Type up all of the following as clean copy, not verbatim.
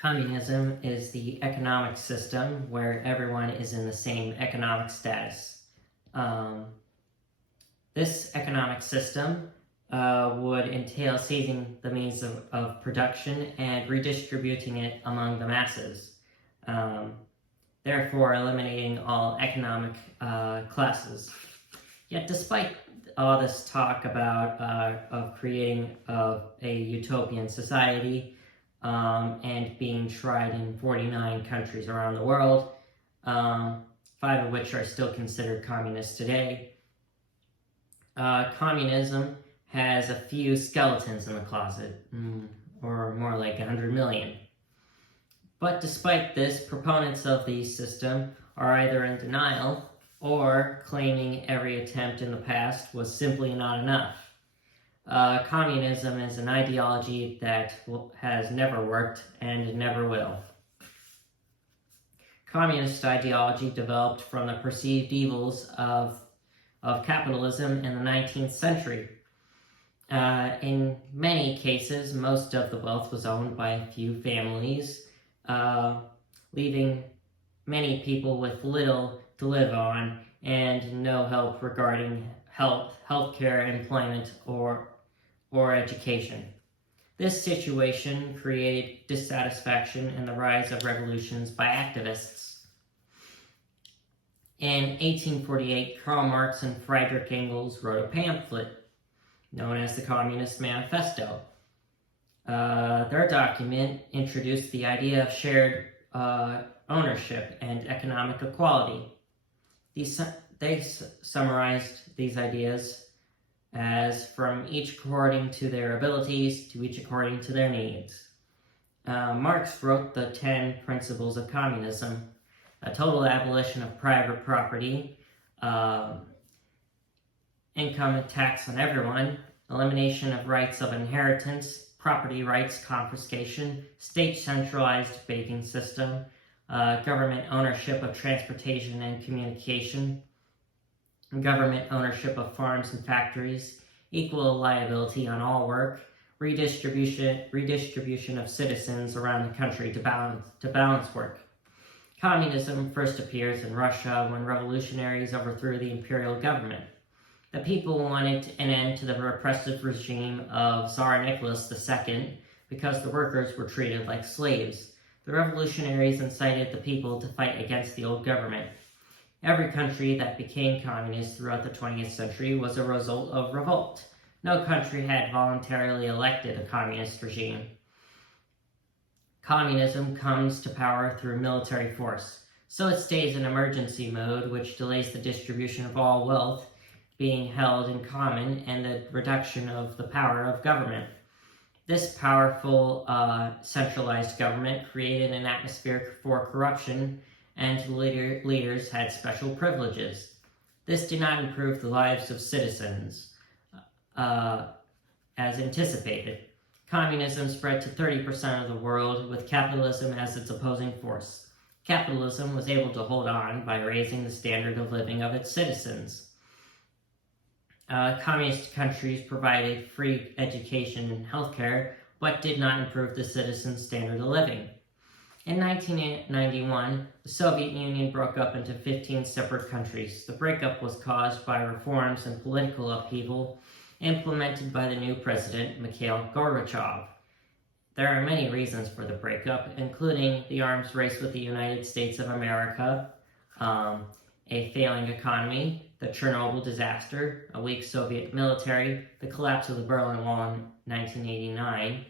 Communism is the economic system where everyone is in the same economic status. This economic system would entail seizing the means of production and redistributing it among the masses, therefore eliminating all economic classes. Yet despite all this talk about of creating a utopian society, and being tried in 49 countries around the world, 5 of which are still considered communist today. Communism has a few skeletons in the closet, or more like 100 million. But despite this, proponents of the system are either in denial or claiming every attempt in the past was simply not enough. Communism is an ideology that has never worked and never will. Communist ideology developed from the perceived evils of capitalism in the 19th century. In many cases, most of the wealth was owned by a few families, leaving many people with little to live on and no help regarding healthcare, employment, or education. This situation created dissatisfaction and the rise of revolutions by activists. In 1848, Karl Marx and Friedrich Engels wrote a pamphlet known as the Communist Manifesto. Their document introduced the idea of shared ownership and economic equality. They summarized these ideas as from each according to their abilities to each according to their needs. Marx wrote the 10 principles of communism: a total abolition of private property, income tax on everyone, elimination of rights of inheritance, property rights confiscation, state centralized banking system, government ownership of transportation and communication, government ownership of farms and factories, equal liability on all work, redistribution of citizens around the country to balance work. Communism first appears in Russia when revolutionaries overthrew the imperial government. The people wanted an end to the repressive regime of Tsar Nicholas II because the workers were treated like slaves. The revolutionaries incited the people to fight against the old government. Every country that became communist throughout the 20th century was a result of revolt. No country had voluntarily elected a communist regime. Communism comes to power through military force, so it stays in emergency mode, which delays the distribution of all wealth being held in common and the reduction of the power of government. This powerful, centralized government created an atmosphere for corruption, and leaders had special privileges. This did not improve the lives of citizens, as anticipated. Communism spread to 30% of the world, with capitalism as its opposing force. Capitalism was able to hold on by raising the standard of living of its citizens. Communist countries provided free education and healthcare, but did not improve the citizens' standard of living. In 1991, the Soviet Union broke up into 15 separate countries. The breakup was caused by reforms and political upheaval implemented by the new president, Mikhail Gorbachev. There are many reasons for the breakup, including the arms race with the United States of America, a failing economy, the Chernobyl disaster, a weak Soviet military, the collapse of the Berlin Wall in 1989,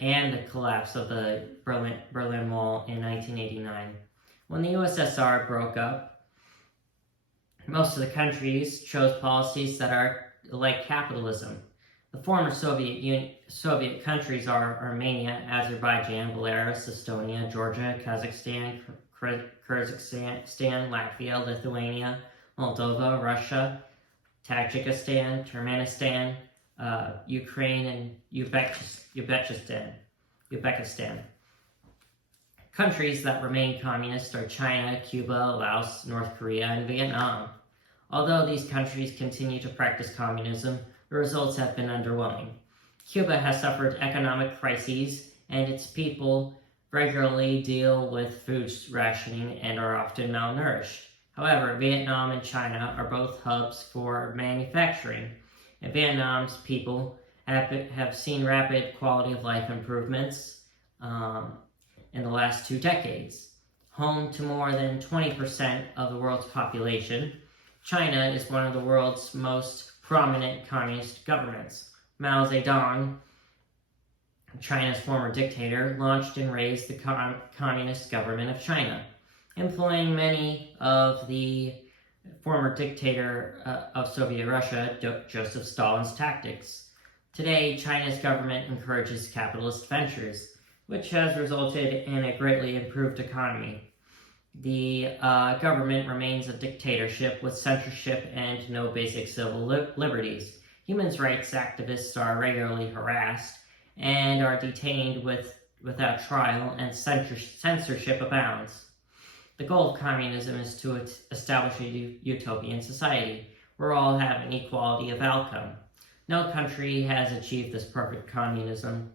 and the collapse of the Berlin Wall in 1989. When the USSR broke up, most of the countries chose policies that are like capitalism. The former Soviet countries are Armenia, Azerbaijan, Belarus, Estonia, Georgia, Kazakhstan, Kyrgyzstan, Latvia, Lithuania, Moldova, Russia, Tajikistan, Turkmenistan, Ukraine, and Uzbekistan. Countries that remain communist are China, Cuba, Laos, North Korea, and Vietnam. Although these countries continue to practice communism, the results have been underwhelming. Cuba has suffered economic crises and its people regularly deal with food rationing and are often malnourished. However, Vietnam and China are both hubs for manufacturing, and Vietnam's people have seen rapid quality of life improvements in the last 2 decades. Home to more than 20% of the world's population, China is one of the world's most prominent communist governments. Mao Zedong, China's former dictator, launched and raised the Communist government of China, employing many of the former dictator of Soviet Russia, Joseph Stalin's tactics. Today, China's government encourages capitalist ventures, which has resulted in a greatly improved economy. The government remains a dictatorship with censorship and no basic civil liberties. Human rights activists are regularly harassed and are detained without trial, and censorship abounds. The goal of communism is to establish a utopian society where all have an equality of outcome. No country has achieved this perfect communism.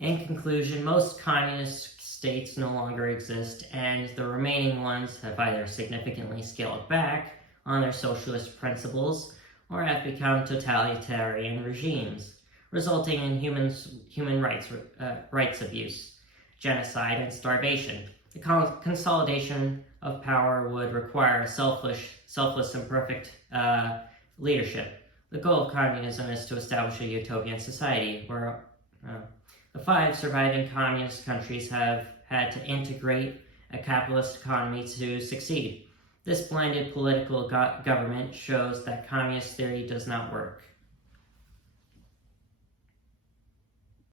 In conclusion, most communist states no longer exist, and the remaining ones have either significantly scaled back on their socialist principles or have become totalitarian regimes, resulting in human rights abuse, genocide, and starvation. The consolidation of power would require a selfless and perfect leadership. The goal of communism is to establish a utopian society where the 5 surviving communist countries have had to integrate a capitalist economy to succeed. This blended political government shows that communist theory does not work.